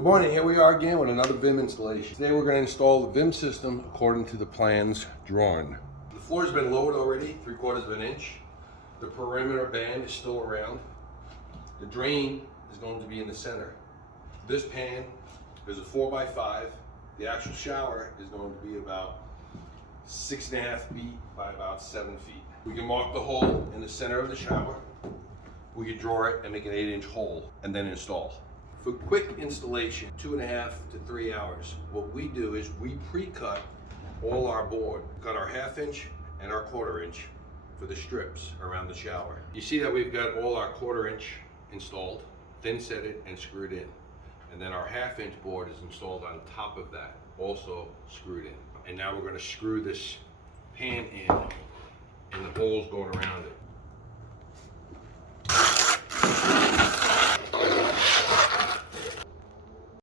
Good morning, here we are again with another VIM installation. Today we're going to install the VIM system according to the plans drawn. The floor's been lowered already, 3/4 of an inch. The perimeter band is still around. The drain is going to be in the center. This pan is a 4x5. The actual shower is going to be about 6.5 feet by about 7 feet. We can mark the hole in the center of the shower. We can draw it and make an 8-inch hole and then install. For quick installation, 2.5 to 3 hours, what we do is we pre-cut all our board. Cut our 1/2 inch and our 1/4 inch for the strips around the shower. You see that we've got all our 1/4 inch installed, thin set it and screwed in. And then our 1/2 inch board is installed on top of that, also screwed in. And now we're going to screw this pan in and the holes going around it.